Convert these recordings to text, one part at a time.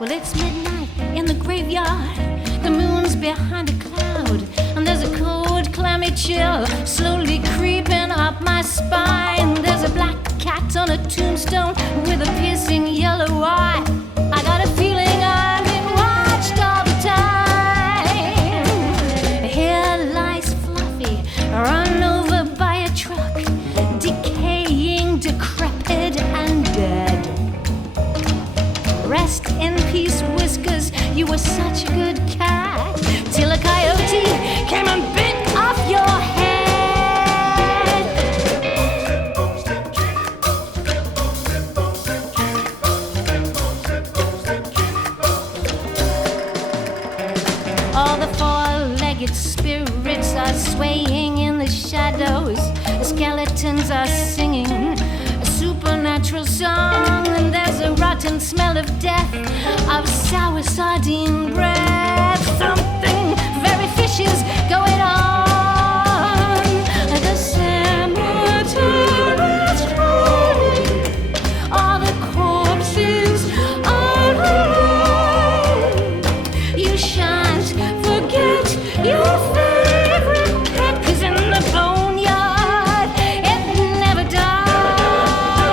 Well, it's midnight in the graveyard. The moon's behind a cloud, and there's a cold, clammy chill slowly creeping up my spine. There's a black cat on a tombstone with a piercing yellow eye. I got a feeling I'm being watched all the time. Hair lies fluffy, run over by a truck, decaying, decrepit, and dead. Rest in peace, Whiskers, you were such a good cat, till a coyote came and bit off your head. All the four-legged spirits are swaying in the shadows. The skeletons are singing a supernatural song, and there's a rotten smell of death, of sour sardine breath. Something very fishy's going on. The cemetery's crying, all the corpses are alive. You shan't forget your favorite pet, 'cause in the boneyard it never died,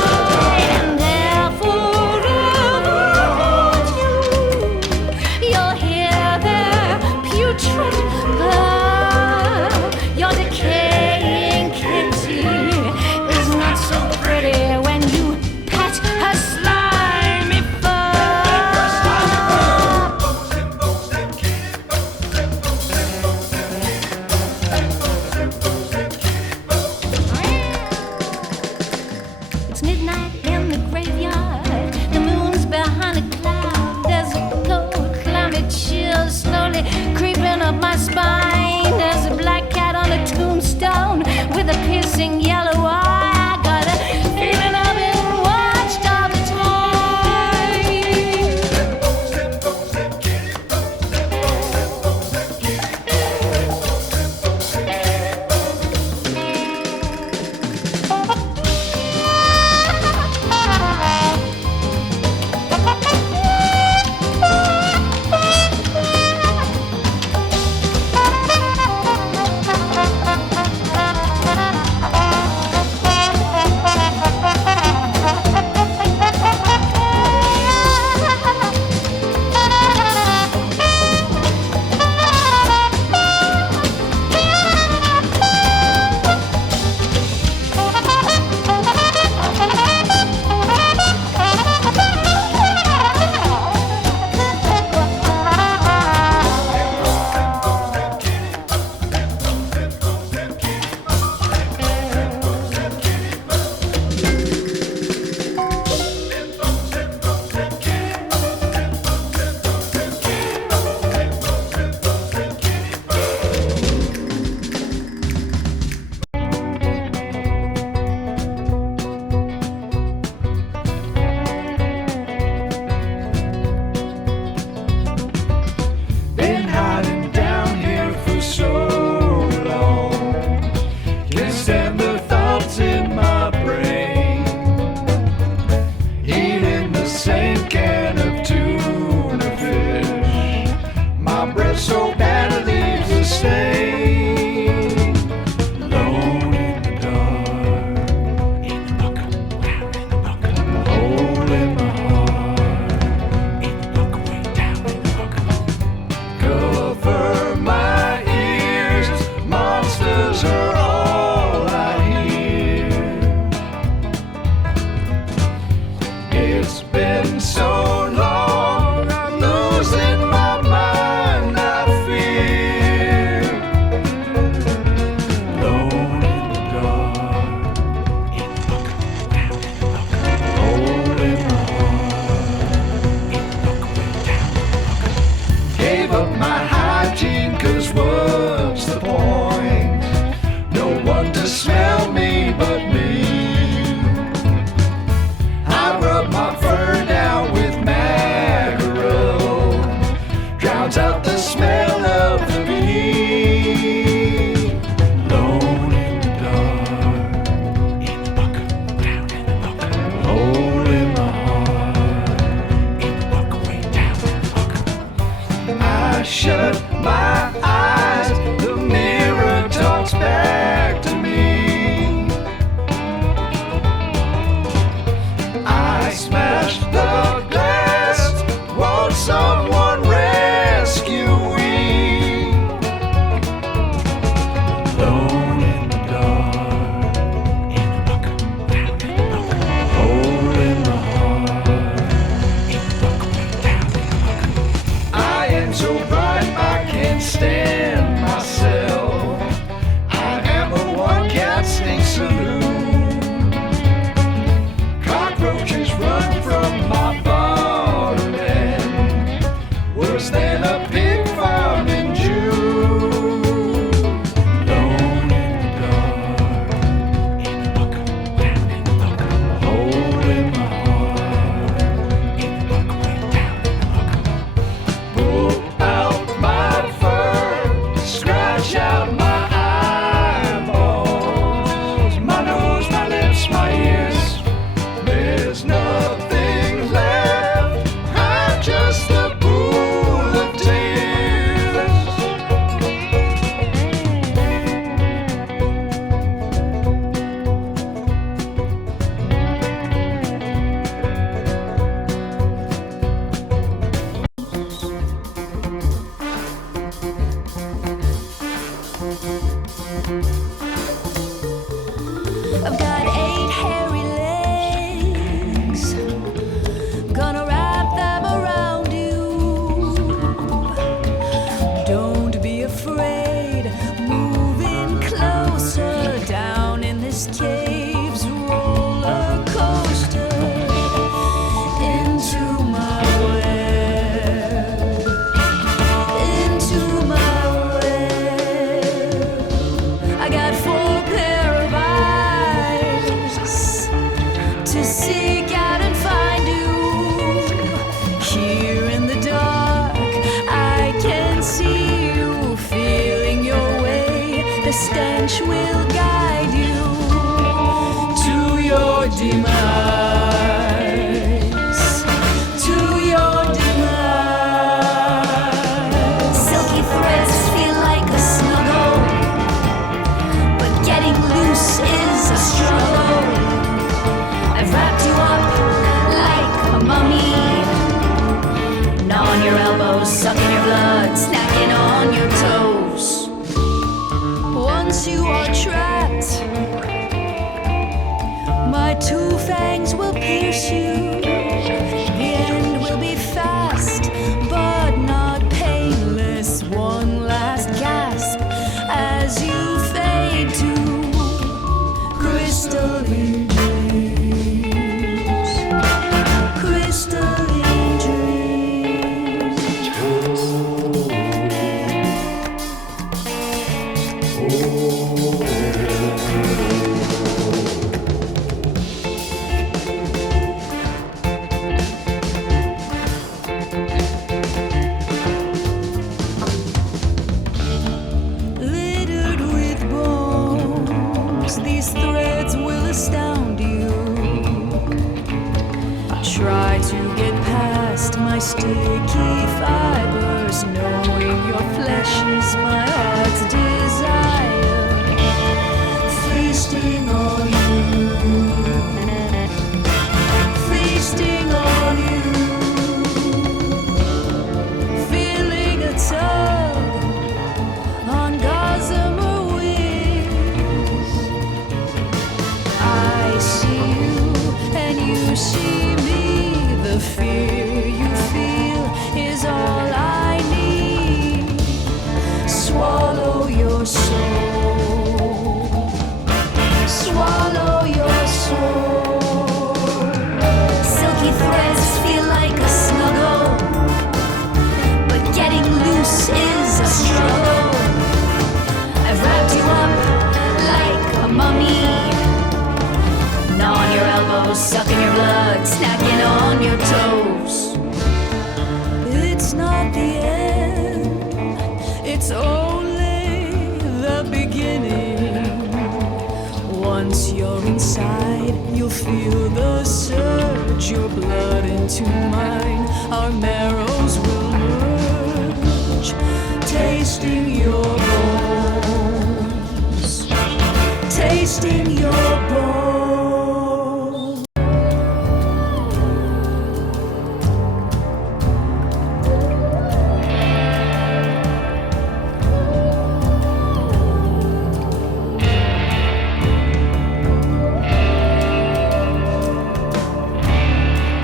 and they'll forever haunt you. You'll hear their putrid purr. Your decaying kitty is not so pretty when you pet her slimy fur. It's midnight in the graveyard. The moon's behind a cloud. There's a cold, clammy chill slowly creeping up my spine. There's a black cat on a tombstone with a piercing yellow eye. I got a feeling I've been watched all the Been hiding down here for so long. Can't stand the thoughts in my brain. Eating the same can of tuna fish. My breath so bad it leaves a stain. Alone in the dark. In the bucket. Where in the bucket? Hole in my heart. In the bucket. Way down in the bucket. Cover my ears, monsters are all I hear. It's been so long, I'm losing my mind, I fear. Alone in the dark, in the bucket, down in the bucket. Hole in my heart, in the bucket, way down in the bucket. Gave up my hygiene, 'cause what's the point? No one to smell me but me. I rub I've got 8 hairy legs, gonna wrap them around you. Don't be afraid, moving closer down in this cave's roller coaster into my web, into my web. I got 4 pair of eyes to seek out and find you. Here in the dark, I can see you feeling your way. The stench will guide you to your demise, to your demise. Silky threads feel like a snuggle, but getting loose is a struggle. I've wrapped you up like a mummy, gnawing your elbows, sucking your blood, snacking on your toes. Once you are trapped, my 2 fangs will pierce you. The end will be fast, but not painless. One last gasp as you fade to crystalline dreams, crystalline dreams. Littered with bones, these threads will astound you. Try to get past my sticky fibers, knowing your flesh is my heart's desire. Feasting on you, feasting on you, feeling a tug on gossamer wings. I see you and you see me. The fear you feel is all I need. Swallow your soul, swallow your soul. Silky threads feel like a snuggle, but getting loose is a struggle. I've wrapped you up like a mummy, gnawing your elbows, sucking your blood, snacking on your toes. It's not the end, it's only the beginning. Once you're inside, you'll feel the surge, your blood into mine. Our marrows will merge, tasting your bones, tasting your bones.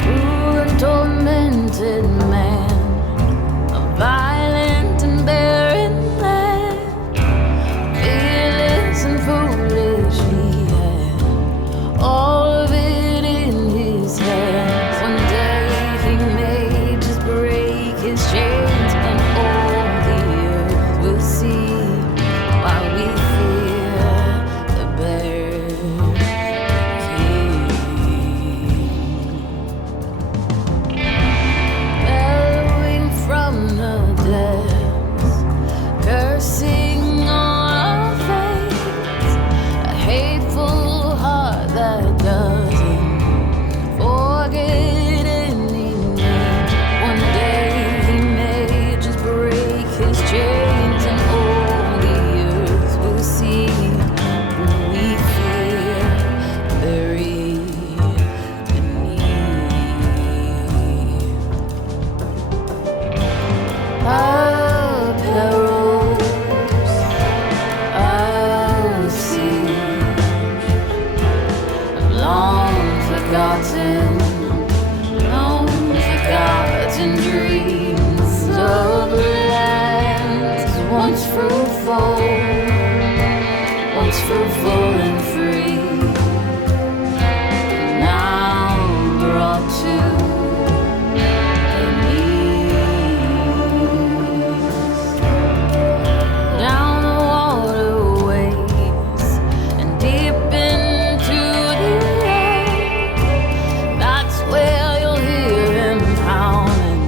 Ooh, a tormented man, a violent and barren land, fearless and foolish he had thanks for falling free. Now I'm brought to the knees. Down the waterways and deep into the earth. That's where you'll hear him pounding.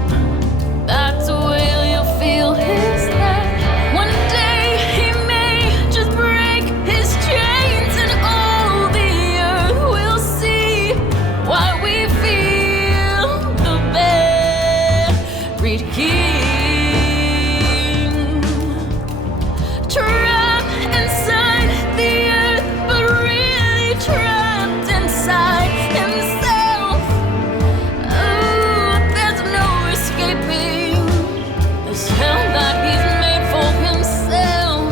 That's where you'll feel his love. One day he may just break his chains, and all the earth will see why we feel the buried king. Trapped inside the earth, but really trapped inside himself. Oh, there's no escaping this hell that he's made for himself.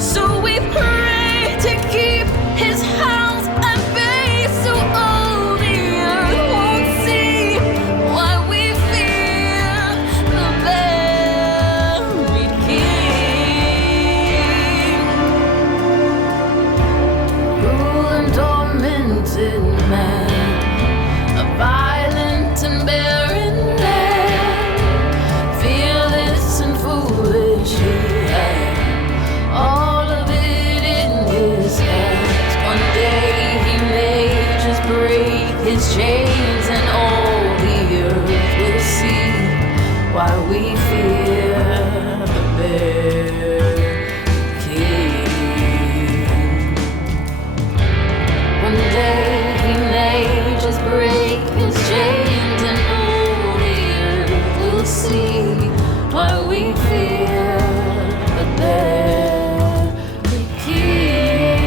So we pray to keep his house at bay, so all the earth won't see why we fear the buried king. Cruel and tormented man, a violent and barren land, fearless and foolish he had all of it in his hands. One day he may just break his chains, and all the earth will see why we fear the buried king. One day he may just break his chains, and all the earth will see why we fear the buried king.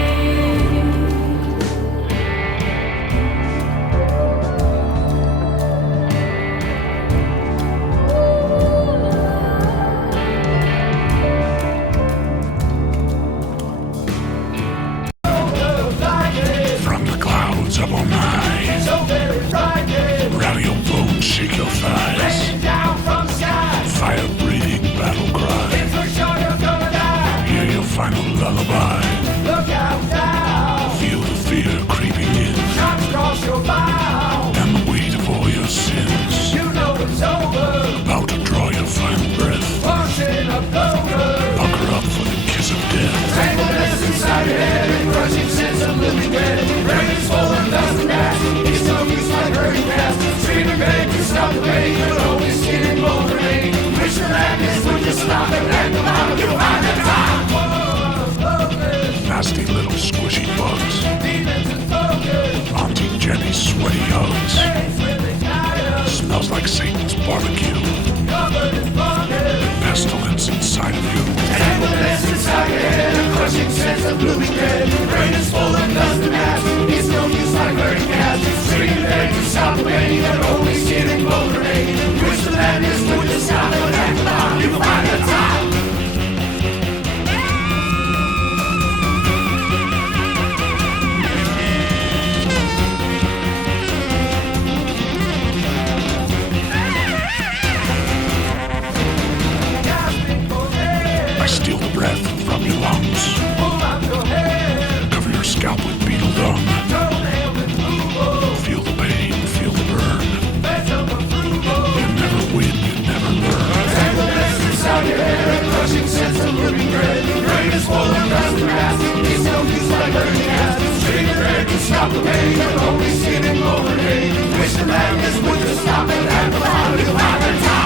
From the clouds up on high, So very frightening. rally your bones, shake your thighs. Raining down from skies. Fire-breathing battle cry. It's for sure you're gonna die. Hear your final lullaby. Look out now. Feel the fear creeping in, Shots cross your bow. and the weight of all your sins. You know it's over. About to draw your final breath. Pushing a clover. Pucker up for the kiss of death. Tangleness inside your head. And crushing sense of living dead. Rain is falling, dust and ash. It's no use like hurting past. Screaming beg to stop the pain, but always getting more rain. Wish your madness would just stop it, and come out, you'll find the time. Nasty little squishy bugs. Demons and focus. Auntie Jenny's sweaty hugs. Face with igniter. Smells like Satan's barbecue. Covered in fungus. Pestilence inside of you. Tangleness inside your head. A crushing sense of looming dread. Rain is full of dust and ash. It's no use like hurting cats. Screaming beg to stop the pain, but always getting more rain. Wish the madness would just stop it, and come on, you'll find the time. Gasping for air. I steal the breath from your lungs. Pull out your hair. Cover your scalp with beetle dung. Toenail removal. Feel the pain, feel the burn. Phantom approval. You never win, you never learn. Tangleness inside your head. A crushing sense of living dread. Rain is full of dust and ash. It's no use like hurting cats. Screaming beg to stop the pain, but always getting more rain. Wish the madness would just stop it, and come on, you'll find the time.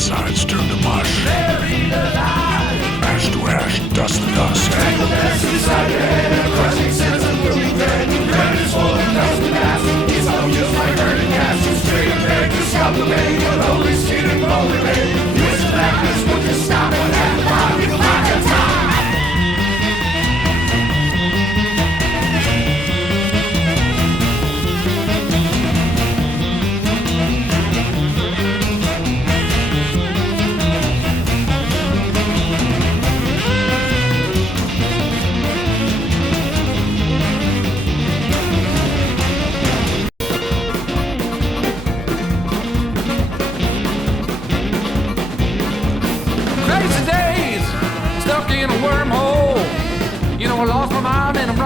insides turn to mush. Buried alive. Ash to ash, dust to dust. Tangleness inside your head, a crushing sense of moving dread. Red is full of dust and ash. It's no use like hurting gas. Straight and beg to stop the pain, but only skin and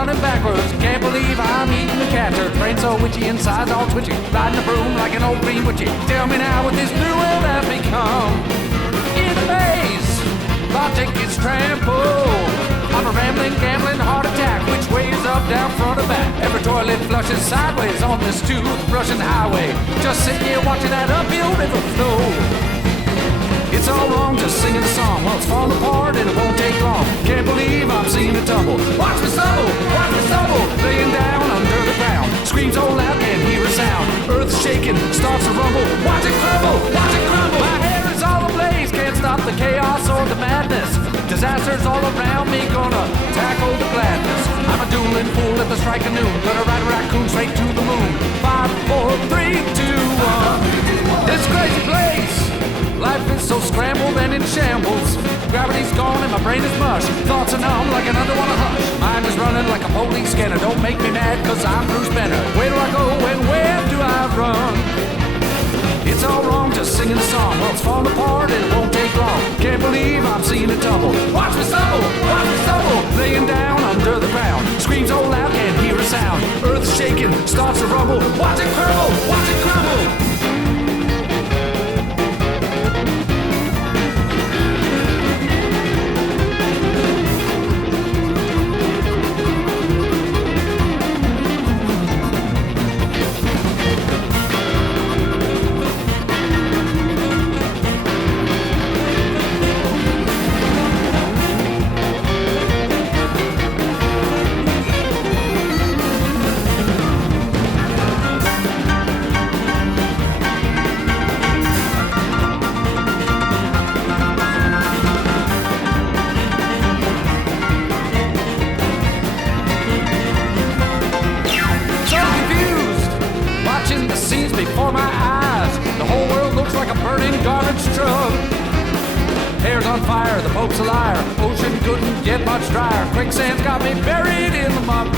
running backwards. Can't believe I'm eating the cat turd. Brain so witchy, insides all twitchy. Riding a broom like an old green witchy. Tell me now what this new world has become. In a maze, logic is trampled. I'm a rambling, gambling heart attack. Which way is up, down, front, or back? Every toilet flushes sideways on this toothbrushing highway. Just sitting here watching that uphill river flow. It's all wrong just singing a song. Well, it's falling apart and it won't take long. Can't believe I'm seeing it tumble. Watch me stumble, laying down under the ground. Screams all loud, can't hear a sound. Earth's shaking, starts to rumble. Watch it crumble, watch it crumble. My hair is all ablaze, can't stop the chaos or the madness. Disasters all around me, gonna tackle the gladness. I'm a dueling fool at the strike of noon. Gonna ride a raccoon straight to the moon. 5, 4, 3, 2, 1. This crazy place. Life is so scrambled and in shambles. Gravity's gone and my brain is mush. Thoughts are numb like an underwater hush. Mind is running like a police scanner. Don't make me mad cause I'm Bruce Banner. Where do I go and where do I run? It's all wrong just singing a song. Well, it's falling apart and it won't take long. Can't believe I'm seeing it tumble. Watch me stumble, laying down under the ground. Screams all loud, can't hear a sound. Earth's shaking, starts to rumble. Watch it crumble, watch it crumble. Before my eyes, the whole world looks like a burning garbage truck. Hair's on fire, the Pope's a liar. Ocean couldn't get much drier. Quicksand's got me buried in the muck.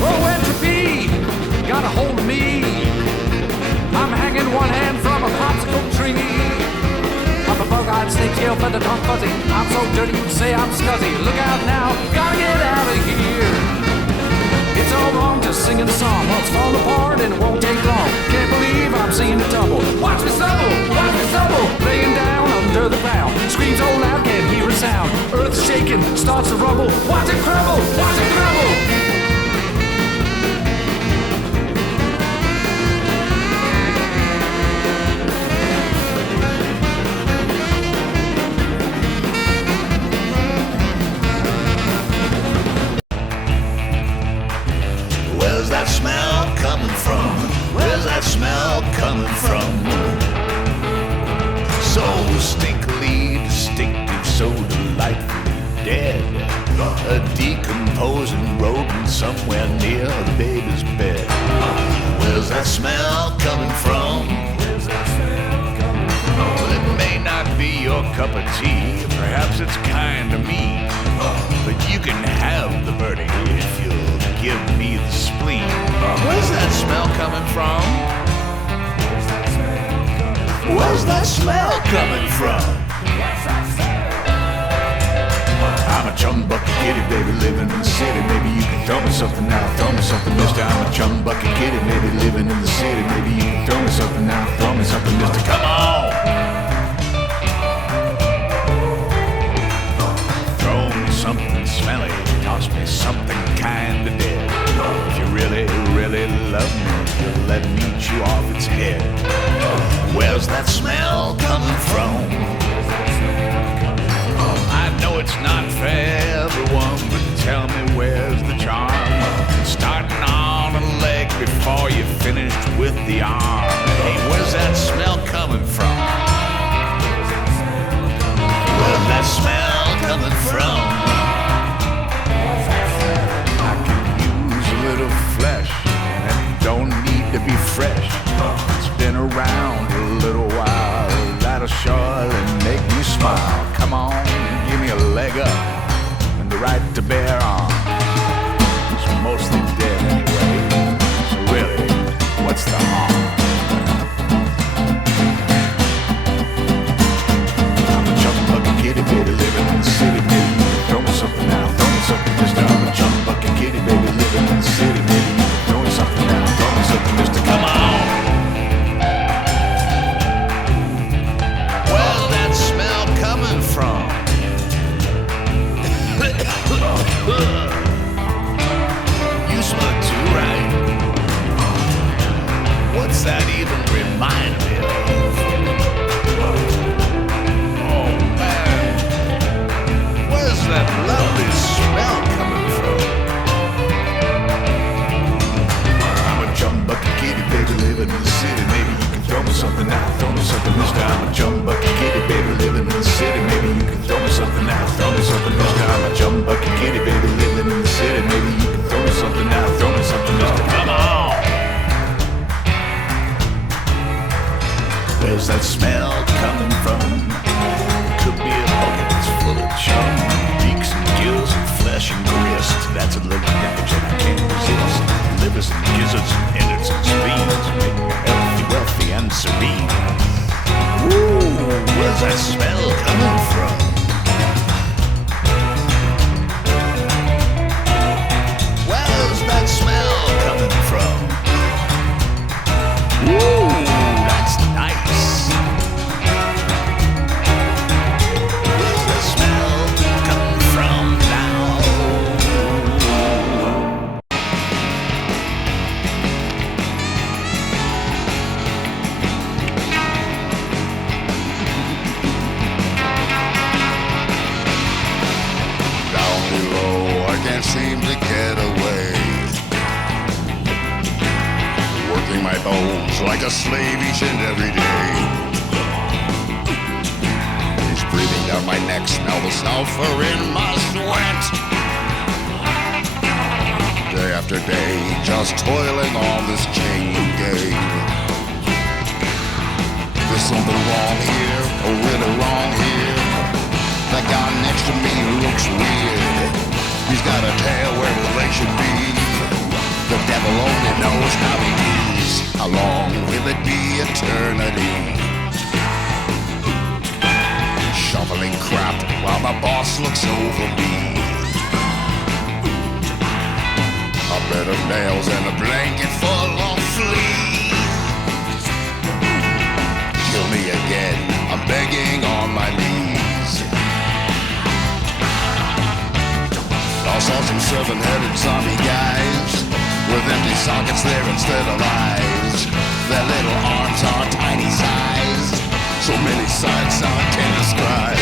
Oh, entropy got a hold of me. I'm hanging one hand from a popsicle tree. I'm a bug-eyed snake tail feather tongue fuzzy. I'm so dirty you'd say I'm scuzzy. Look out now, gotta get out of here. It's all wrong just singing a song. Well, it's falling apart and it won't take long. Can't believe I'm seeing it tumble. Watch me stumble, laying down under the ground. Screams all loud, can't hear a sound. Earth's shaking, starts to rumble. Watch it crumble, watch it crumble. Where's that smell coming from? Where's that smell coming from? So stinkily distinctive, so delightfully dead. A decomposing rodent somewhere near the baby's bed. Where's that smell coming from? Where's that smell coming from? Well, it may not be your cup of tea, perhaps it's kinda mean, but you can have the birdie if you'll give me the spleen. Where's that smell coming from? Where's that smell coming from? I'm a chum bucket kitty, baby, living in the city. Maybe you can throw me something now, throw me something, mister. I'm a chum bucket kitty, maybe living in the city. Maybe you can throw me something now, throw me something, mister. Come on! Throw me something smelly, toss me something kinda dead. If you really, really love me, you'll let me chew off its head. Where's that smell coming from? I know it's not for everyone, but tell me where's the charm? Starting on a leg before you finished with the arm. Hey, where's that smell coming from? Where's that smell coming from? I could use a little flesh, and it don't need to be fresh. It's been around a little while, smell coming from? Where's that smell coming from? Ooh, that's nice. Where's the smell coming from now? Down below, I can't seem to get away. Working my bones like a slave each and every day. He's breathing down my neck, smell the sulfur in my sweat. Day after day, just toiling on this chain gang. There's something wrong here, oh really wrong here. The guy next to me looks weird. He's got a tail where his leg should be. The devil only knows how he is. How long will it be eternity? Shoveling crap while my boss looks over me. A bed of nails and a blanket full of fleas. Kill me again, I'm begging on my knees. I saw some seven-headed zombie guys with empty sockets there instead of eyes. Their little arms are tiny sized. So many sights I can't describe.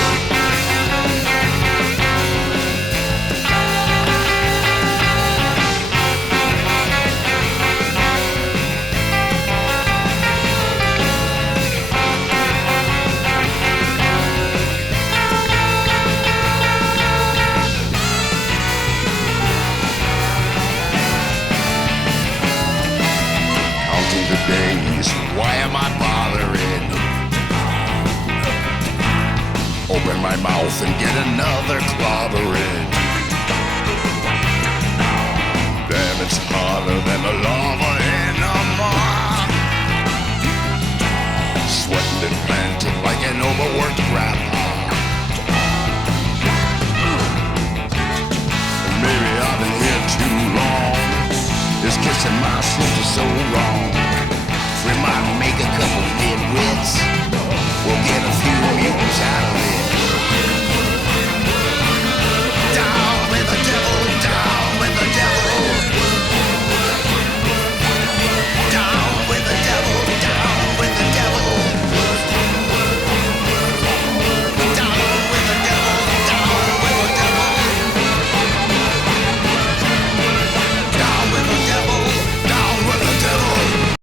Days, why am I bothering? Open my mouth and get another clobbering. Damn, it's hotter than the lava in a mine. Sweating and panting like an overworked grandpa. And maybe I've been here too long. This kissing my sister so wrong. We might make a couple nitwits. We'll get a few mutants out of it. Down with the devil, down with the devil. Down with the devil, down with the devil. Down with the devil, down with the devil. Down with the devil, down with the devil.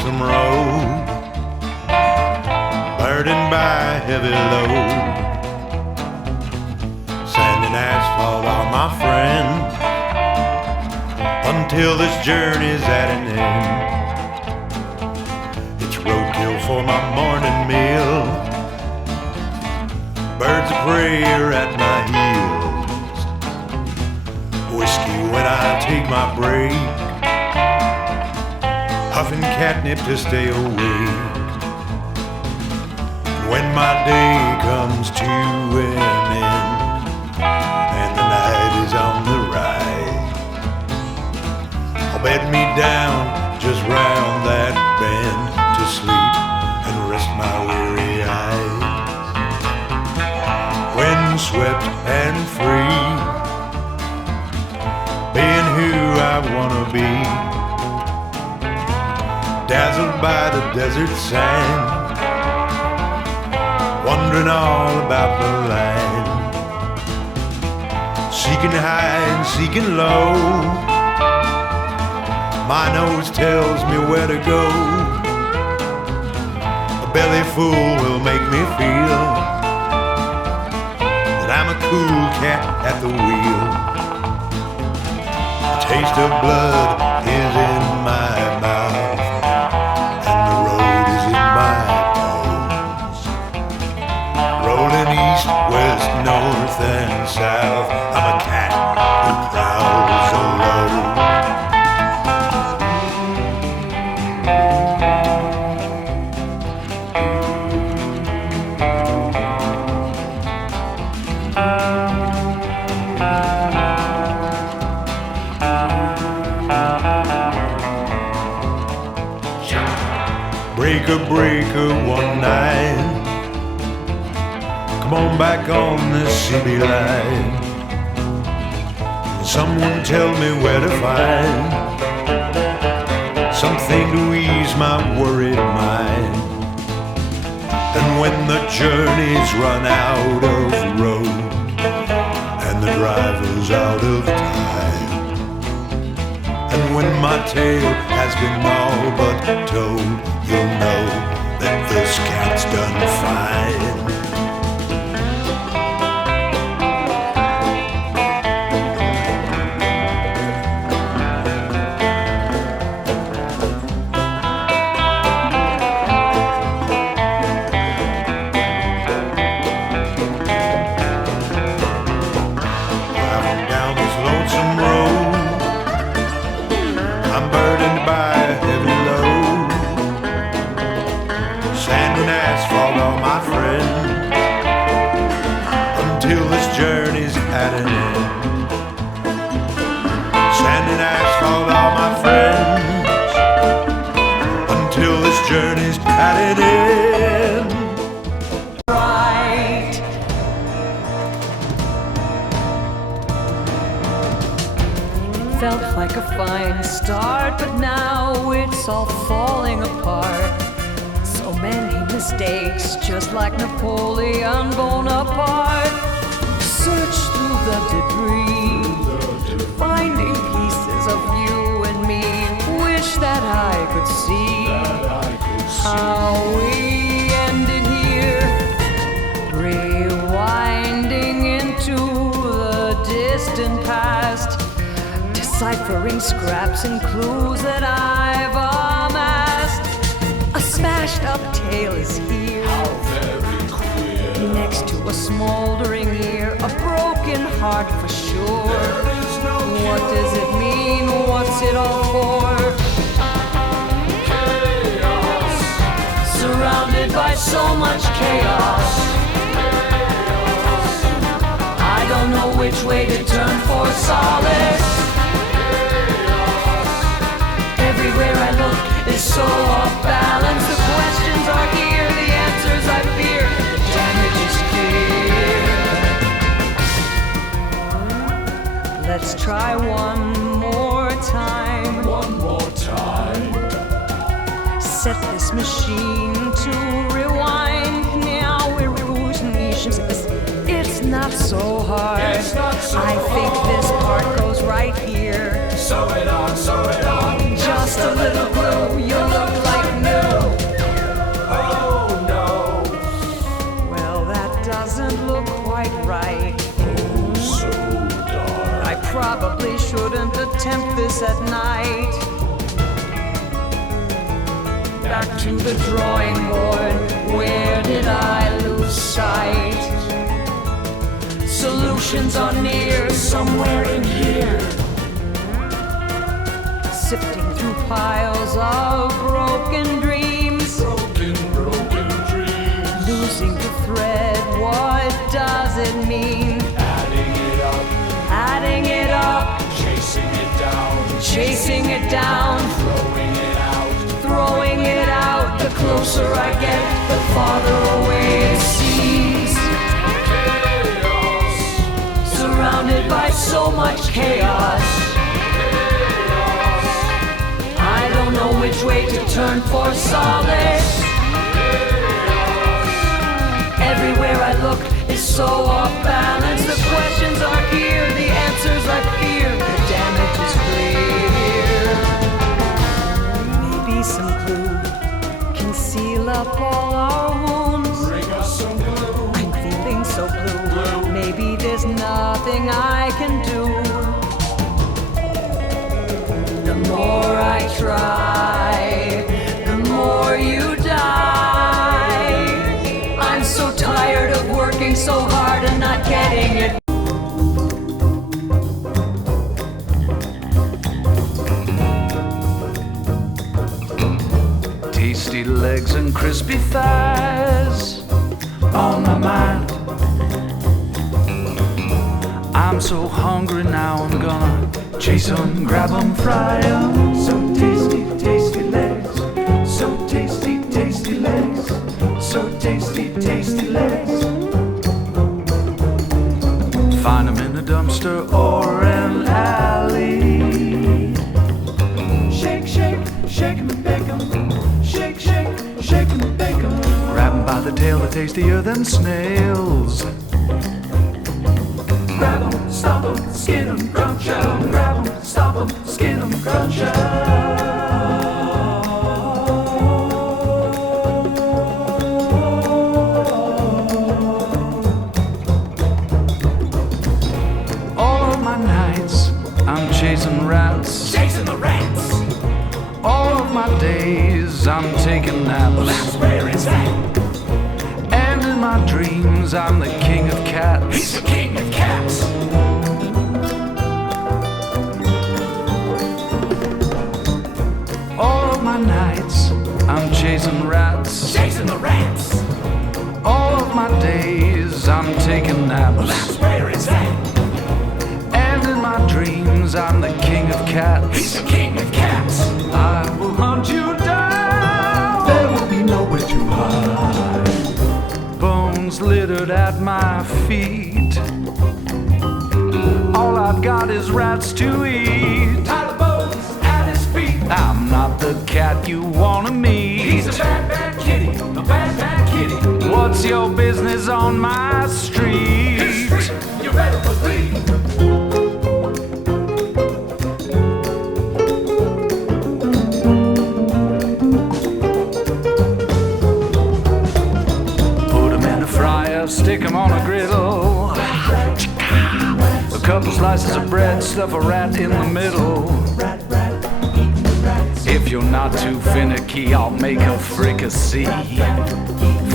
lonesome road, burdened by a heavy load. Sand and asphalt are my friend until this journey's at an end. It's roadkill for my morning meal, birds of prey are at my heels, whiskey when I take my break, huffing catnip to stay awake. When my day comes to an end and the night is on the rise, I'll bed me down just round that bend to sleep and rest my weary eyes. Windswept and free, being who I wanna be, dazzled by the desert sand, wondering all about the land, seeking high and seeking low. My nose tells me where to go. A belly full will make me feel that I'm a cool cat at the wheel. The taste of blood is in my mouth, and the road is in my bones. Rolling east, west, north, and south, I'm a cat who prowls alone. Breaker one night, come on back on the city line. Someone tell me where to find something to ease my worried mind. And when the journey's run out of road and the driver's out of time, and when my tale has been all but told, you'll know that this cat's done fine. Driving down this lonesome road, I'm burdened by a heavy load. Sand and asphalt are my friend until this journey's at an end. Sand and asphalt are my friends until this journey's at an end. Right. Felt like a fine start, but now it's all falling apart. So many mistakes, just like Napoleon Bonaparte. Search through the debris, finding pieces of you and me. Wish that I could see how we ended here, rewinding into the distant past, deciphering scraps and clues that I've amassed. A smashed up tale is here, next to a smoldering ear, a broken heart for sure. What does it mean? What's it all for? Chaos. Surrounded by so much chaos. I don't know which way to turn for solace. Everywhere I look is so off balance. The questions are here, the answers I fear. The damage is clear. Let's try one more time. One more time. Set this machine to rewind. Now we're it's not so hard. It's not so I think this part goes right here. Sew it on, sew it on. Just a little glue, you look like doesn't look quite right. Oh, so dark. I probably shouldn't attempt this at night. Back to the drawing board, where did I lose sight? Solutions are near, somewhere in here. Sifting through piles of broken dreams. Broken dreams. Losing the thread, what does it mean? Adding it up. Chasing it down. Throwing it out. The closer I get, the farther away it seems. Chaos. Surrounded by so much chaos. I don't know which way to turn for solace. Everywhere I look is so off balance. The questions are here, the answers I fear. The damage is clear. Maybe some glue can seal up all our wounds. Bring us some glue. I'm feeling so blue. Maybe there's nothing I can do. The more I try, the more you die. I'm so tired of working so hard and not getting it. Tasty legs and crispy thighs on my mind. I'm so hungry now, I'm gonna chase 'em, grab 'em, fry 'em. So tasty, tasty legs. So tasty, tasty legs. So tasty, tasty legs. Find 'em in a dumpster or an alley. Shake, shake, shake 'em and bake 'em. Shake, shake, shake 'em and bake 'em. Grab 'em by the tail, they're tastier than snails. Grab 'em, stop 'em, skin 'em, crunch 'em. Grab 'em, stop 'em, skin 'em, crunch 'em. All of my nights, I'm chasing rats. Chasing the rats. All of my days, I'm taking naps. That's where it's at. And in my dreams, I'm the king of cats. He's the king of cats. All of my nights, I'm chasing rats. Chasing the rats. All of my days, I'm taking naps. That's where it's at. And in my dreams, I'm the king of cats. He's the king of cats. I will hunt you down. There will be nowhere to hide. Bones littered at my feet. All I've got is rats to eat. Pile of bones at his feet. I'm not the cat you wanna meet. He's a bad, bad kitty. A bad, bad kitty. What's your business on my His street? street, you better believe. Put 'em in a fryer, stick 'em on a griddle. A couple slices of bread, stuff a rat in the middle. If you're not too finicky, I'll make a fricassee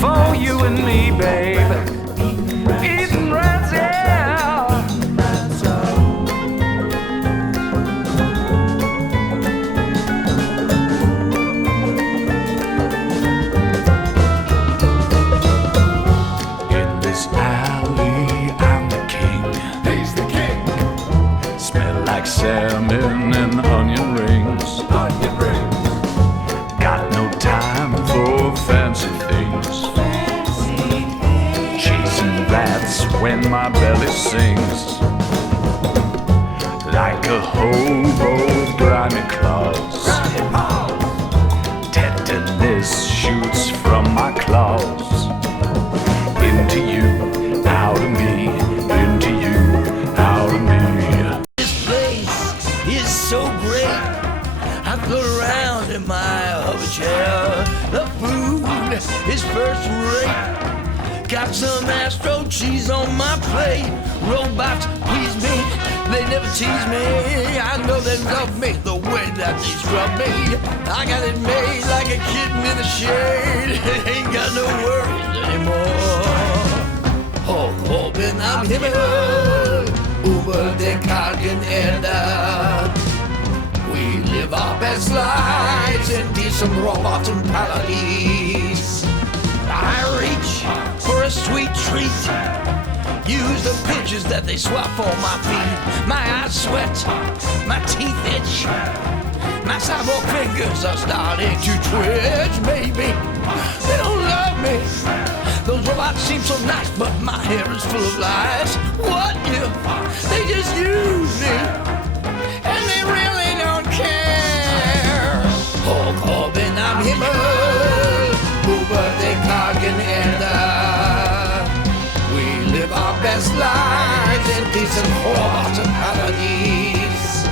for you and me, babe. Eating rats, yeah. In this alley, I'm the king. He's the king. Smell like salmon and onion rings. Onion rings. Got no time for fancy things. Chasing rats when my belly sings. Like a hobo with grimy claws. Tetanus shoots from my claws. Into you, out of me. Into you, out of me. This place is so great. I float around in my hover chair. The food is first rate. Got some Astro cheese on my plate. Robots please me, they never tease me. I know they love me the way that they scrub me. I got it made like a kitten in the shade. Ain't got no worries anymore. Hulk Hogan, I'm Himmel. Über den kargen Erde. We live our best lives in decent robots and paradies. I reach for a sweet treat. Use the pinches that they swap for my feet. My eyes sweat, my teeth itch. My cyborg fingers are starting to twitch. Maybe they don't love me. Those robots seem so nice, but my hair is full of lies. What if they just use me and they really don't care? Hulk Hogan, I'm Himmel. Über den kargen Erde. We live our best lives in decent robots and paradies.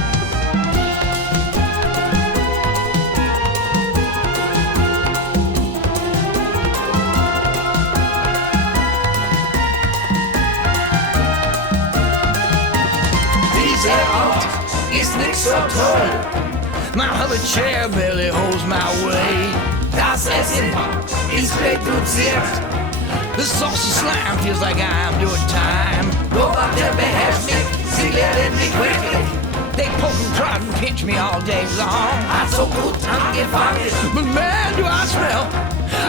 Diese Art ist nicht so toll. My hover chair barely holds my weight. Das Essen ist reduziert. The saucy slime feels like I'm doing time. Roboter beherrscht mich, sie lernen mich wirklich. They poke and prod and pinch me all day long. I'm so gut angefangen, but man, do I smell.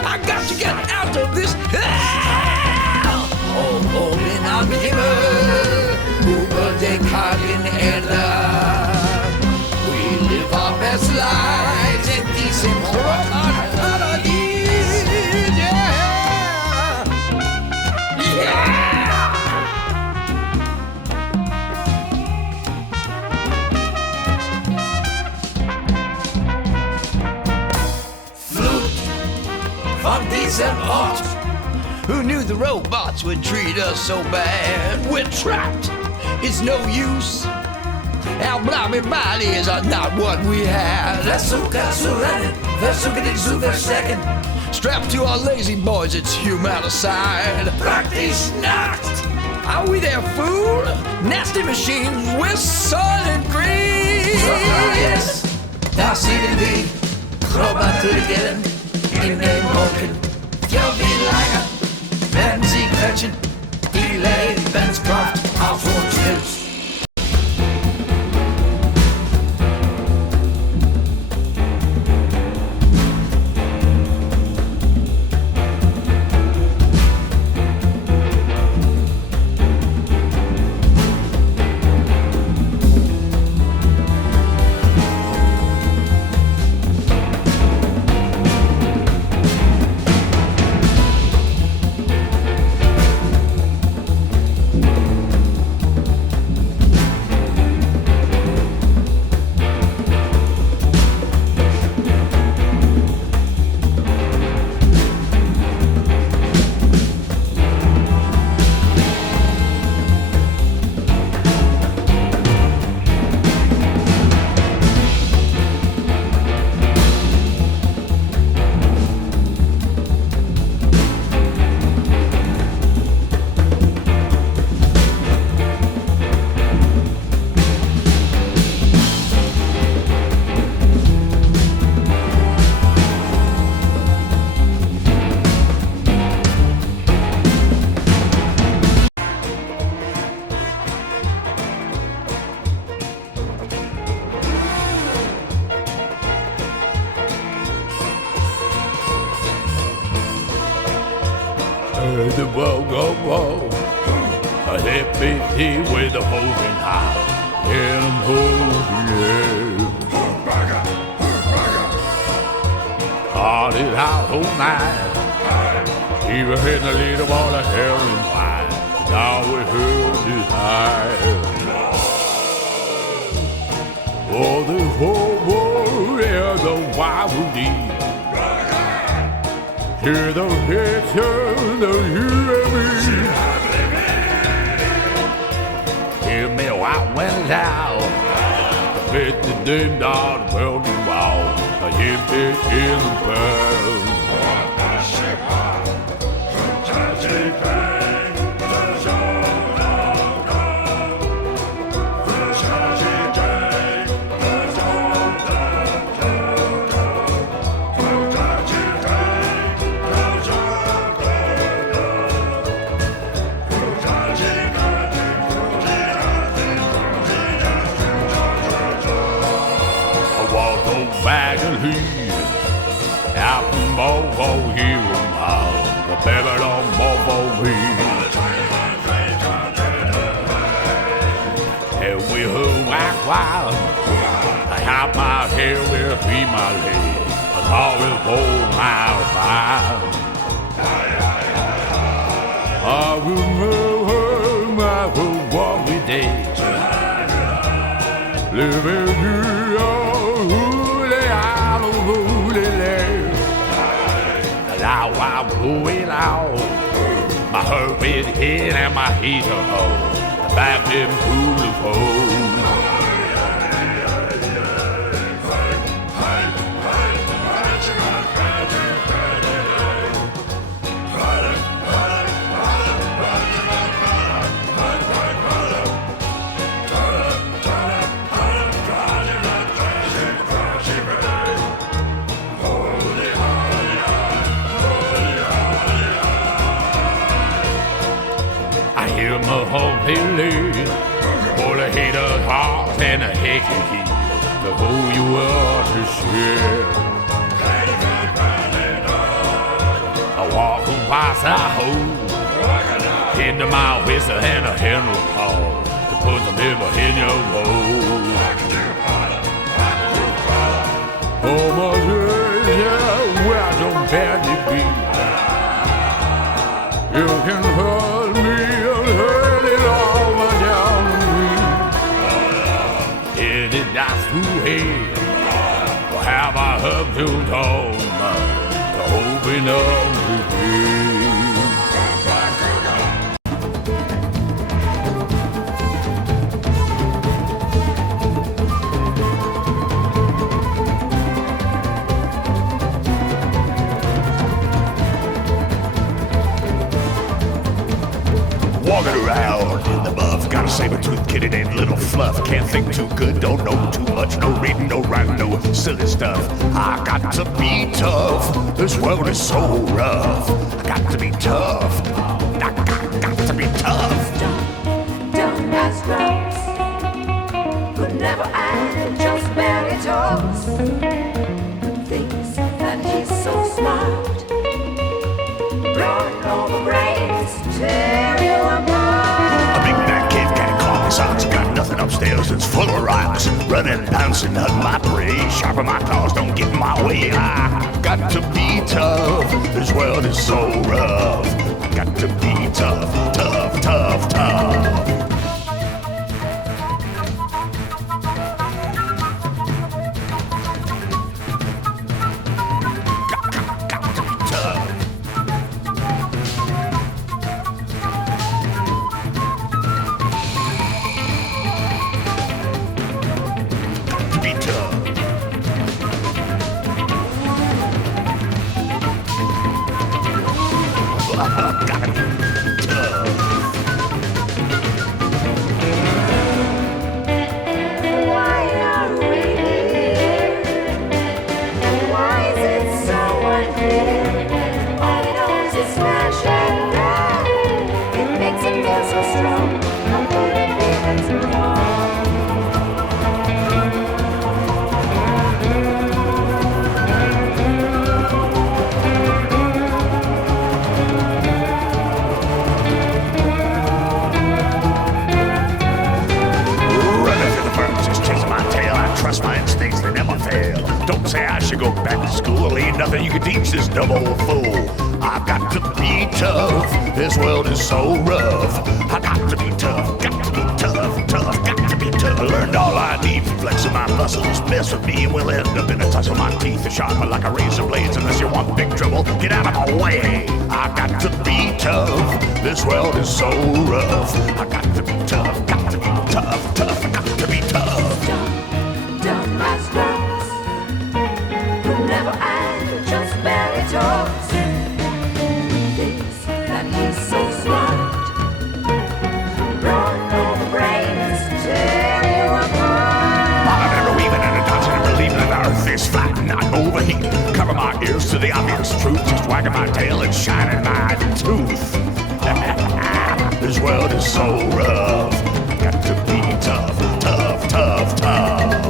I got to get out of this hell. Oh, in am Himmel, über den kargen Erde. We live our best lives in diesem Robot-Paradies. From diesem Ort. Who knew the robots would treat us so bad? We're trapped, it's no use. Our blobby bodies are not what we had. Versuchen zu rennen, versuchen nicht zu verstecken. Strapped to our lazy boys, it's humanicide. Praktisch nackt. Are we their food? Nasty machines with silent greed. Yes, da sehen wir Roboter in den Wolken. Ja, wie lange werden sie quetschen? Die Lebenskraft auf uns hilft. The whoa, a hippie tea with a moving high, and I'm moving. Party out all night, even hitting a little ball of hell and wine. Now we heard it high. Oh, the whole world, yeah, the wild deep. Hear the hits, the you and me. Hear me out when loud. Hit the dim down, well, the wow. I hit it in the bell. Finally, after Mofo hero mouth, the baby don't Mofo me. And we heard whack wild. I have my hair will be my leg, but always hold my fire. I will never matter what we did. Living here, who they are, who they live. Now I'm going out. My heart is in and my heater hole. The back in pool of hole. Healing for the hater's heart and a hectic heat to who you are to share. I walk past a hole into my whistle and a handle call to put the liver in your bowl. Oh my God, yeah, where don't badly be. You can hurt me and hurt it all down to me. Is it that's too hate? Or have I hurt too tall to open up to me? Walking around in the buff, got a saber-toothed kitty named Little Fluff. Can't think too good, don't know too much, no reading, no writing, no silly stuff. I got to be tough, this world is so rough. I got to be tough, I got to be tough. Dumb as drums, could never act, just barely talks. Thinks that he's so smart, blowing over brains, tear you apart. A big black cave can't call me socks. Got nothing upstairs, it's full of rocks. Running, bouncing, hunting my prey. Sharpen my claws, don't get in my way. I got to be tough, this world is so rough. I got to be tough, tough, tough, tough. You can teach this dumb old fool. I've got to be tough. This world is so rough. I got to be tough. Got to be tough. Tough. Got to be tough. I learned all I need from flexing my muscles. Mess with me and we'll end up in a tussle. My teeth are sharp like a razor blades. Unless you want big trouble, get out of my way. I got to be tough. This world is so rough. I got to be tough. Got to be tough. Tough. I got to be tough. Dumb as drums, could never act, just barely talks. Thinks that he's so smart, blowing over brains, tear you apart. I'm never weaving and a dodging and relieving the earth is flat and not overheating. Cover my ears to the obvious truth, just wagging my tail and shining my tooth. This world is so rough. Got to be tough, tough, tough, tough.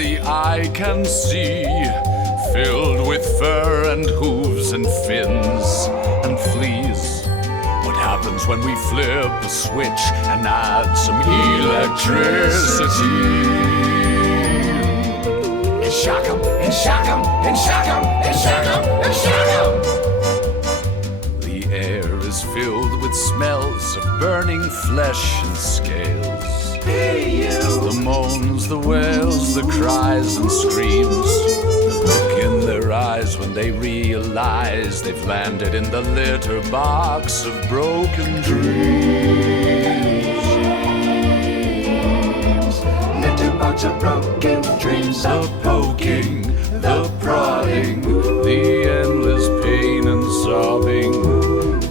the eye can see, filled with fur and hooves and fins and fleas. What happens when we flip a switch and add some electricity? And shock 'em, and shock 'em, and shock 'em, and shock 'em, and shock 'em. The air is filled with smells of burning flesh and scales. The moans, the wails, the cries and screams. The look in their eyes when they realize they've landed in the litter box of broken dreams. Litter box of broken dreams. The poking, the prodding, the endless pain and sobbing.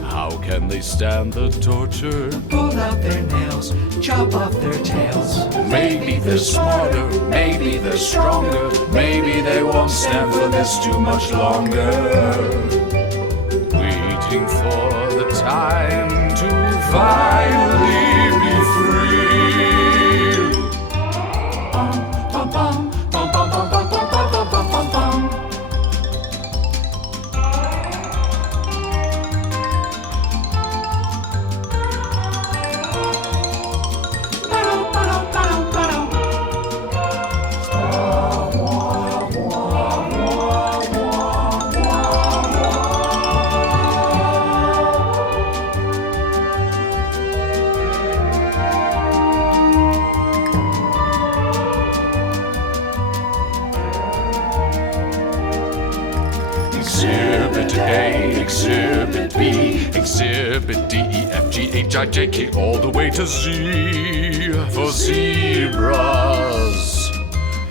How can they stand the torture? Pull out their nails, chop off their tails. Maybe they're smarter, maybe they're stronger, maybe they won't stand for this too much longer. Waiting for the time to finally be free. Bum, bum, bum, bum, bum, bum, bum, bum, bum, bum, bum, bum. Exhibit A, Exhibit B, Exhibit D, E, F, G, H, I, J, K, all the way to Z for zebras.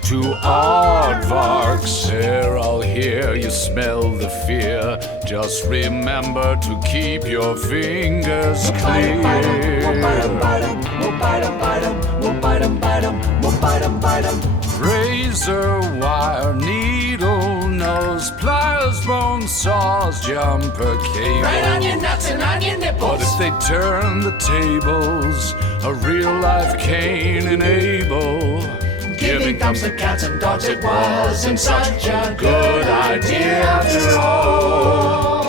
To aardvarks, they're all here, you smell the fear. Just remember to keep your fingers clear. Razor wire, needle nose, pliers, bone saws, jumper cable. Right on your nuts and on your nipples. But if they turn the tables, a real life Cain and Abel. Giving thumbs to cats and dogs, it wasn't such a good idea after all.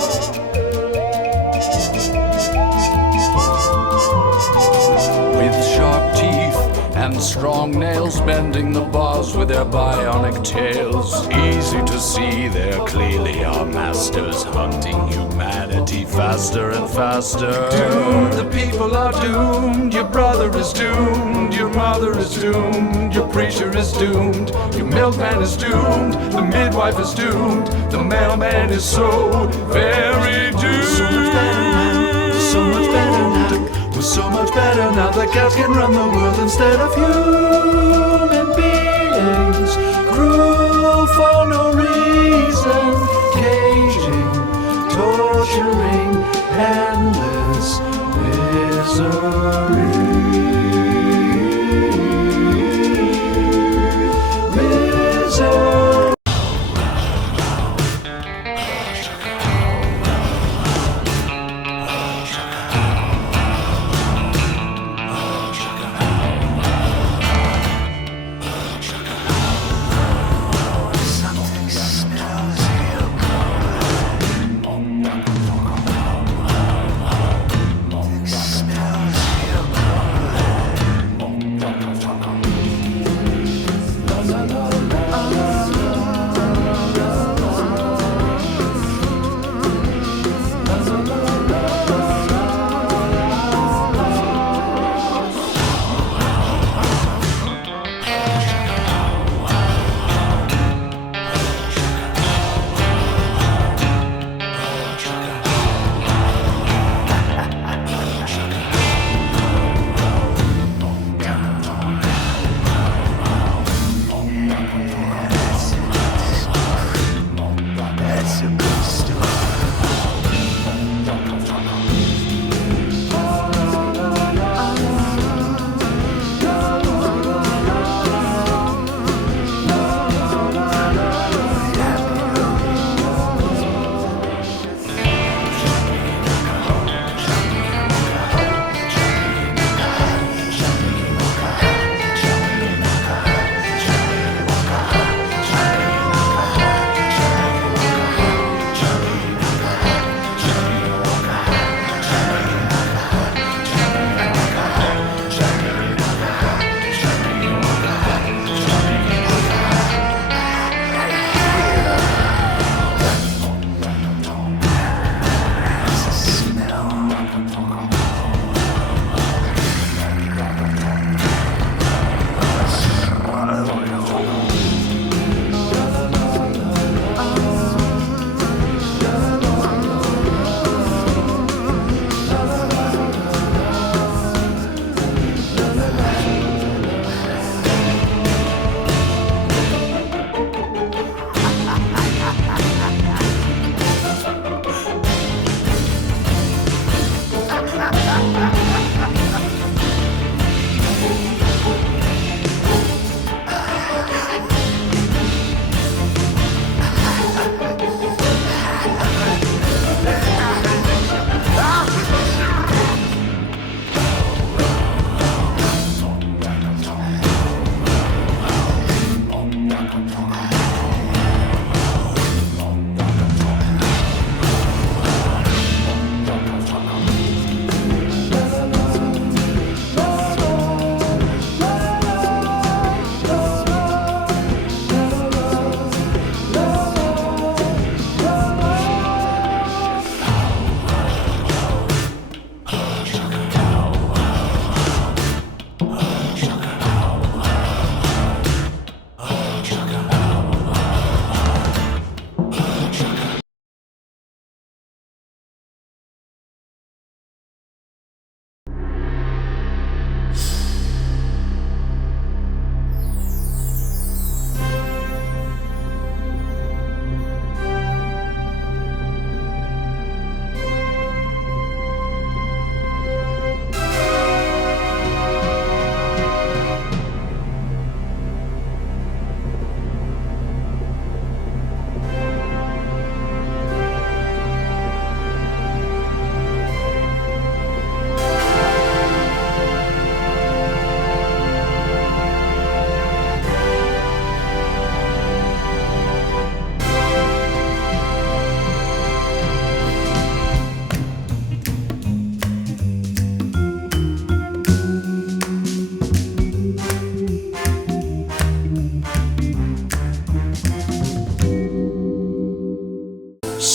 With sharp teeth and strong nails, bending the bars with their bionic tails. Easy to see they're clearly our masters, hunting humanity faster and faster. Doomed, the people are doomed. Your brother is doomed. Your mother is doomed. Your preacher is doomed. Your milkman is doomed. The midwife is doomed. The mailman is so very doomed. So much better now. So much better now. We're so much better now. The cats can run the world instead of human beings. Cruel for no reason. Caging, torturing, endless misery. Misery. Son of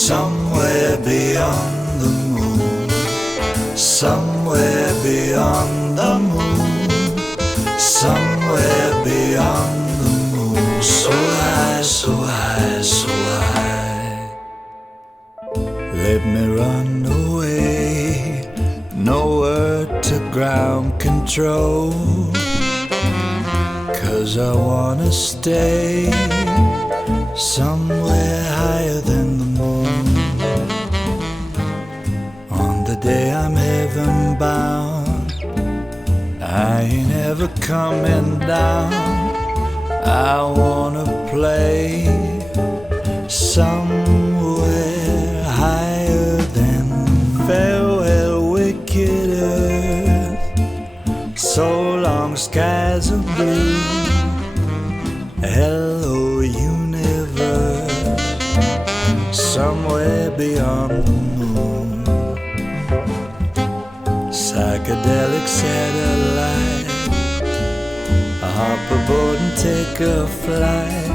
somewhere beyond the moon, somewhere beyond the moon, somewhere beyond the moon, so high, so high, so high. Let me run away, nowhere to ground control, 'cause I wanna stay somewhere higher than the moon. On the day I'm heaven bound, I ain't ever coming down. I wanna play somewhere higher than farewell wicked earth, so long skies are blue, hello universe, somewhere beyond the moon. Psychedelic satellite, hop aboard and take a flight.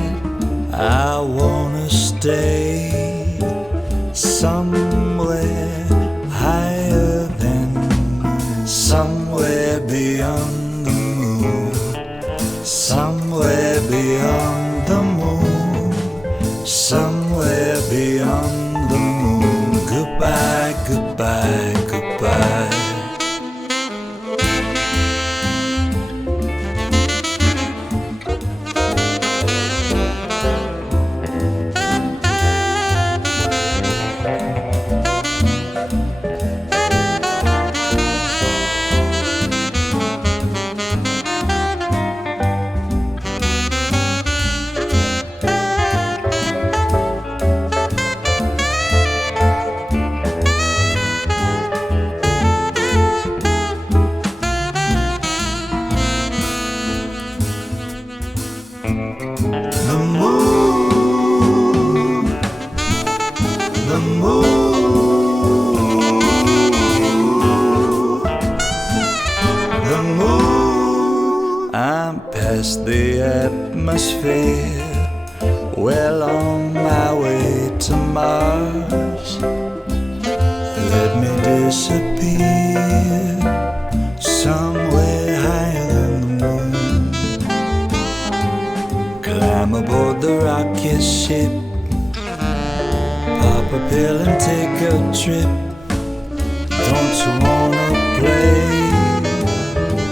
I wanna stay somewhere higher than, somewhere beyond the moon, somewhere beyond the moon, somewhere beyond the moon. Goodbye, goodbye, goodbye. The atmosphere, well on my way to Mars. Let me disappear somewhere higher than the moon. Climb aboard the rocket ship, pop a pill and take a trip. Don't you wanna play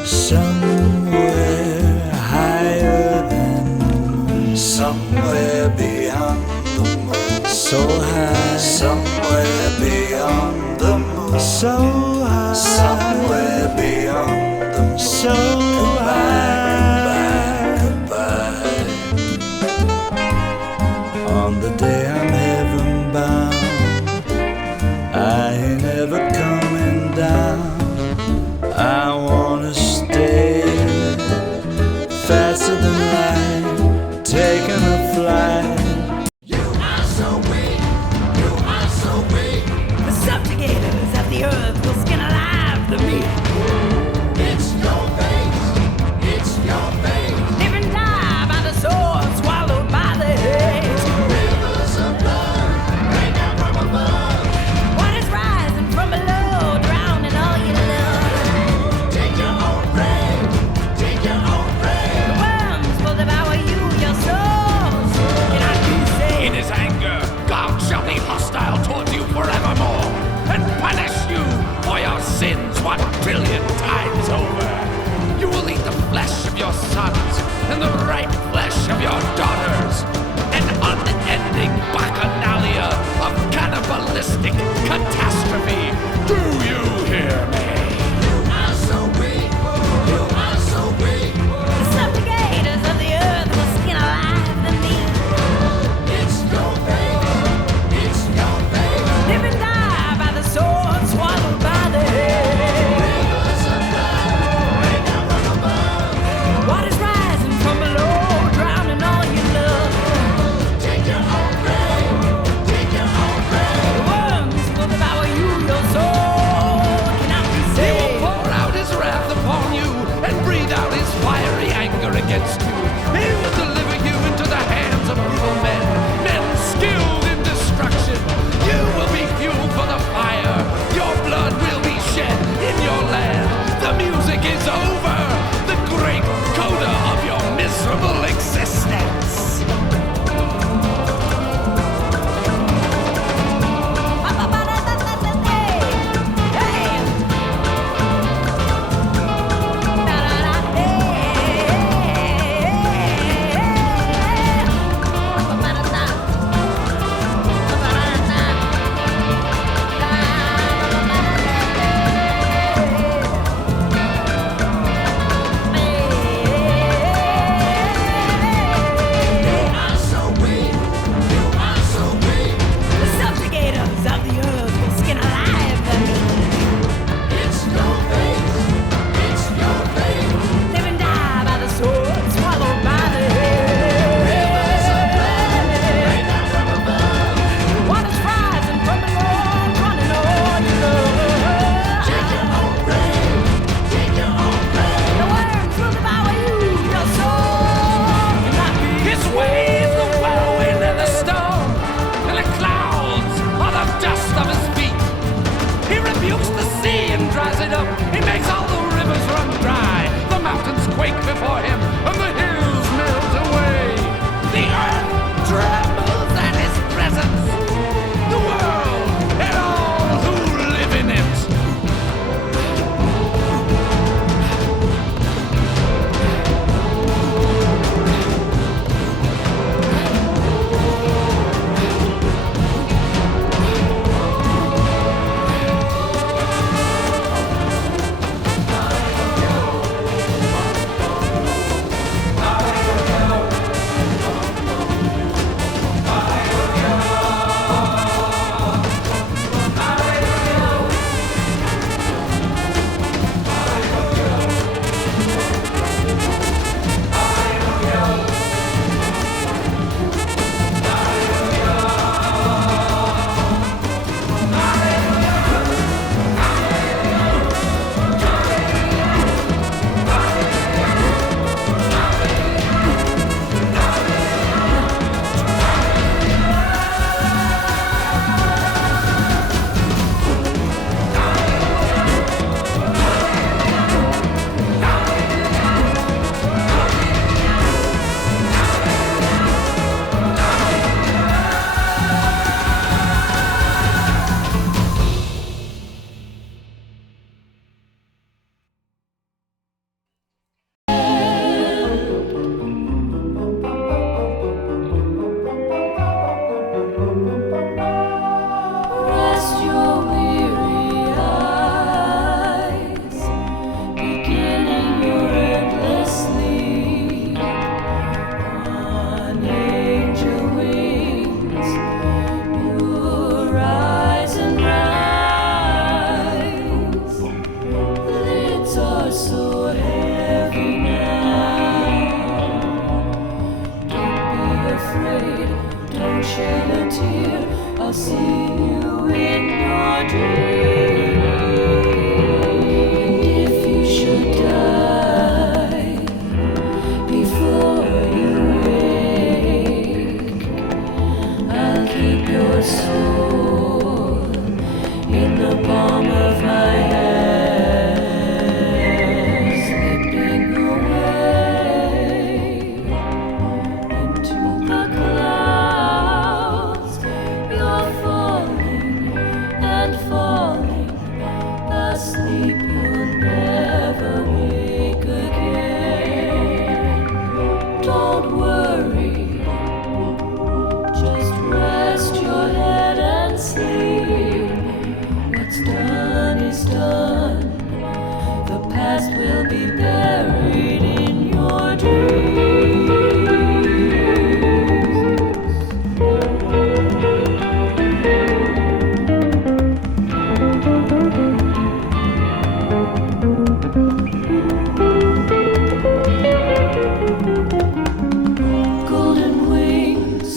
somewhere higher than, somewhere beyond the moon, so high, somewhere beyond the moon, so high, somewhere beyond the moon, so goodbye, goodbye, goodbye. On the day I'm heaven bound, I ain't ever coming down. I wanna stay faster than light, taking a flight. You are so weak, you are so weak. The subjugators of the earth will skin alive the meat. It's your fate, it's your fate. Live and die by the sword, swallowed by the hate. Rivers shed a tear, I'll see you in your dreams. And if you should die before you wake, I'll keep your soul in the palm of my hand, slipping away into the clouds. You're falling and falling asleep. You'll never wake again. Don't worry, just rest your head and sleep. What's done is done. The past will be buried in your dreams. Golden wings,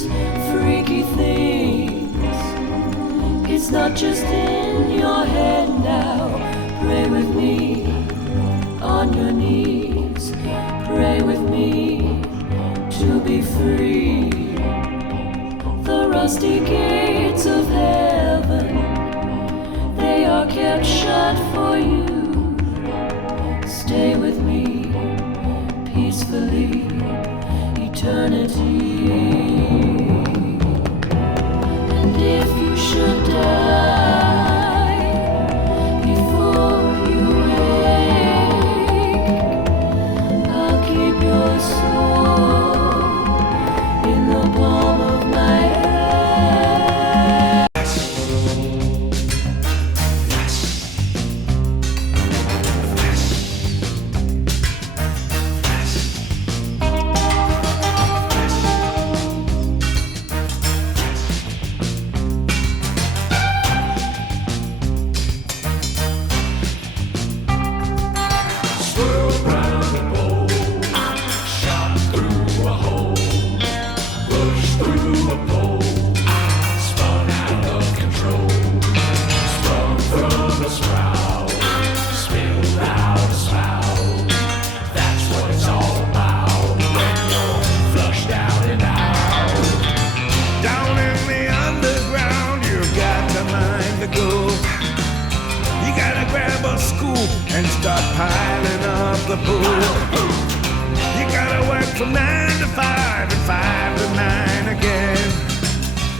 freaky things. It's not just in your head now. Pray with me on your knees. Pray with me to be free. The rusty gates of heaven, they are kept shut for you. Stay with me peacefully, eternity. And if you should die before you wake, I'll keep your soul in the palm of my hand. Swirled round the pole, shot through a hole, pushed through a pole, spun out of control, sprung from a sprout, spilled out a spout. That's what it's all about when you're flushed out and out. Down in the underground, you've got to mind the goop. You gotta grab a scoop and start piling up the poop. You gotta work from 9 to 5 and 5 to 9 again.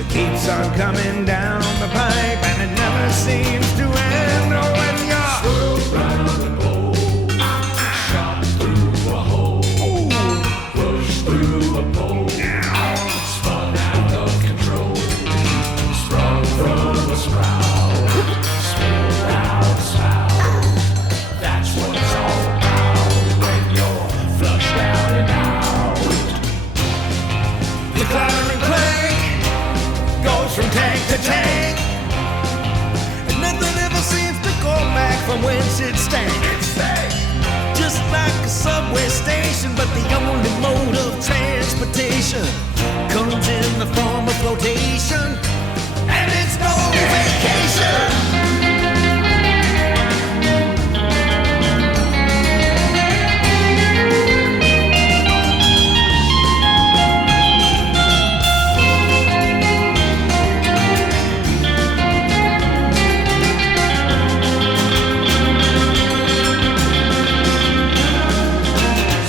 It keeps on coming down the pipe and it never seems to end. Oh, when you're swirled round the pole, shot through a hole, pushed through a pole, spun out of control, sprung from a sprout, spilled out a spout. That's what it's all about when you're flushed out and out. The clatter and clank goes from tank to tank, and nothing ever seems to go back from whence it stank. Just like a subway station, but the only mode of transportation comes in the form of flotation, and it's no vacation.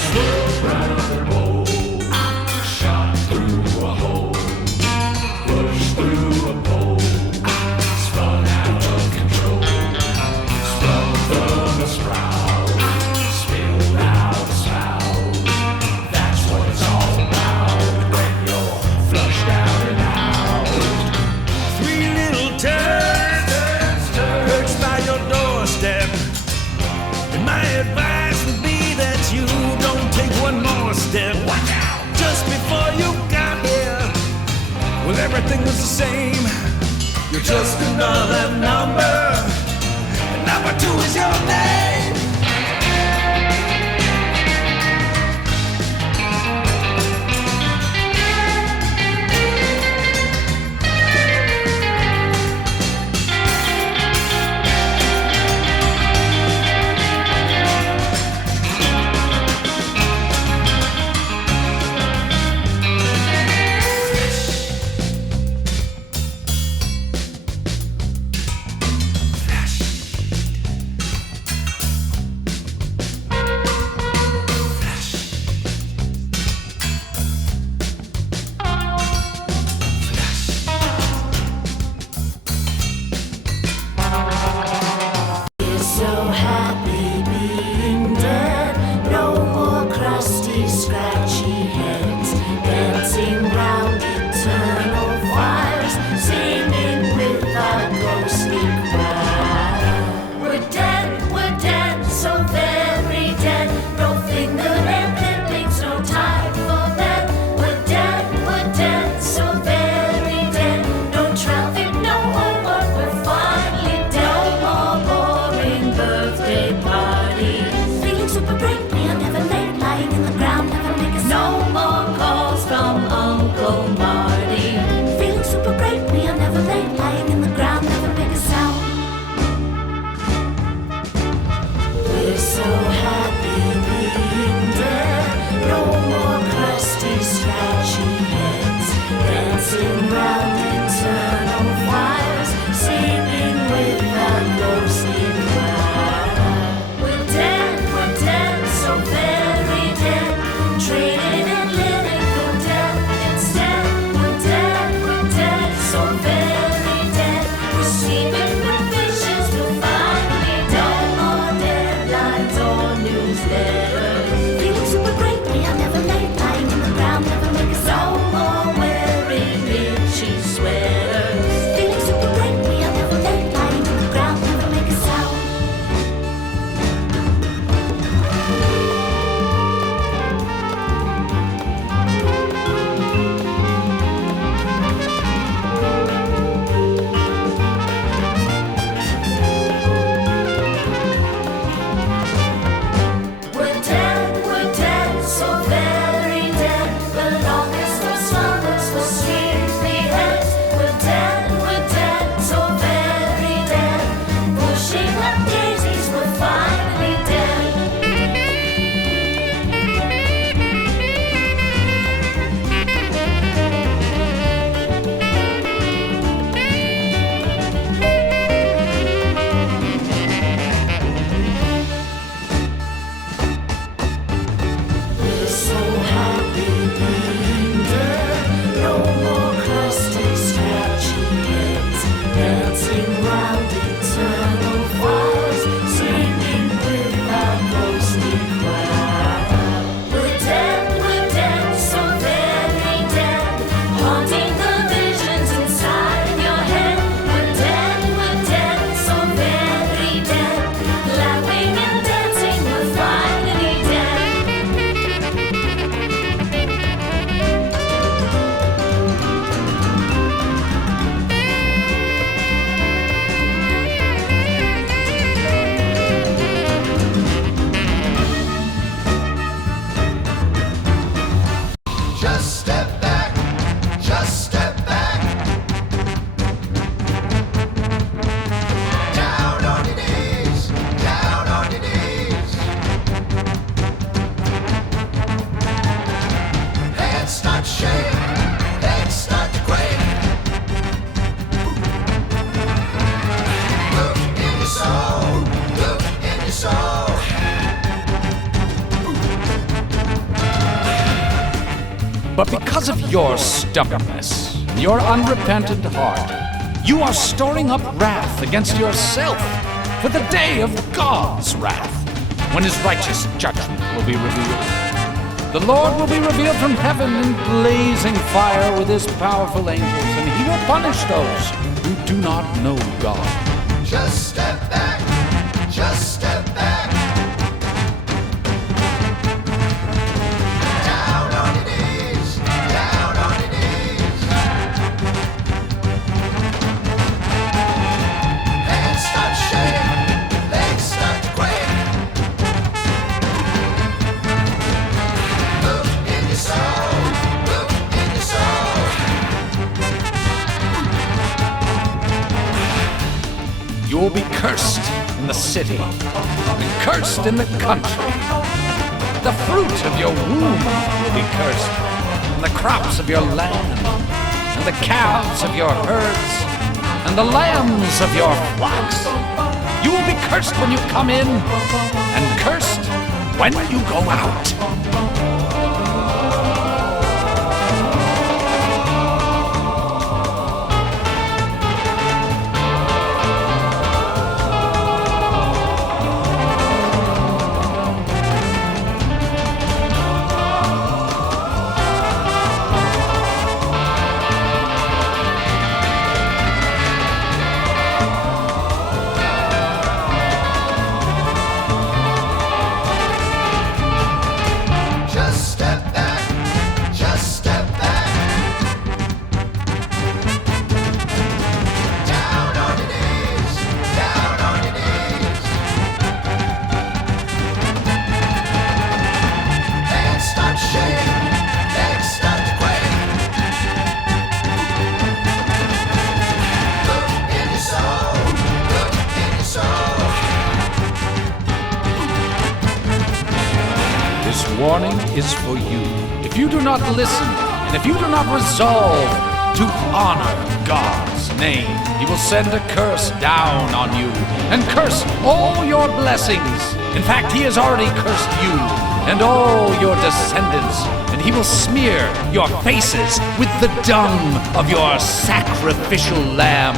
Swirled round the pole, shot through a hole, pushed through a pole, spun out of control, sprung from a sprout, spilled out a spout. That's what it's all about when you're flushed out and out. 3 little turds perched by your doorstep, and my advice would be that you don't take one more step. Watch out! Just before you got here, well, everything was the same. You're just another number, and number 2 is your name. But because of your stubbornness, and your unrepentant heart, you are storing up wrath against yourself for the day of God's wrath, when his righteous judgment will be revealed. The Lord will be revealed from heaven in blazing fire with his powerful angels, and he will punish those who do not know God. Just step back, just step back. Down on your knees, down on your knees. Hands start shaking, legs start to quake. Look in your soul, look in your soul. You will be cursed in the city, and cursed in the country. The fruit of your womb will be cursed, and the crops of your land, and the calves of your herds, and the lambs of your flocks. You will be cursed when you come in, and cursed when you go out. Just step back, just step back. Down on your knees, down on your knees. Hands start shaking, legs start to quake. Look in your soul, look in your soul. This warning is for you. If you do not listen, and if you do not resolve to honor God's name, he will send a curse down on you, and curse all your blessings. In fact, he has already cursed you and all your descendants, and he will smear your faces with the dung of your sacrificial lamb,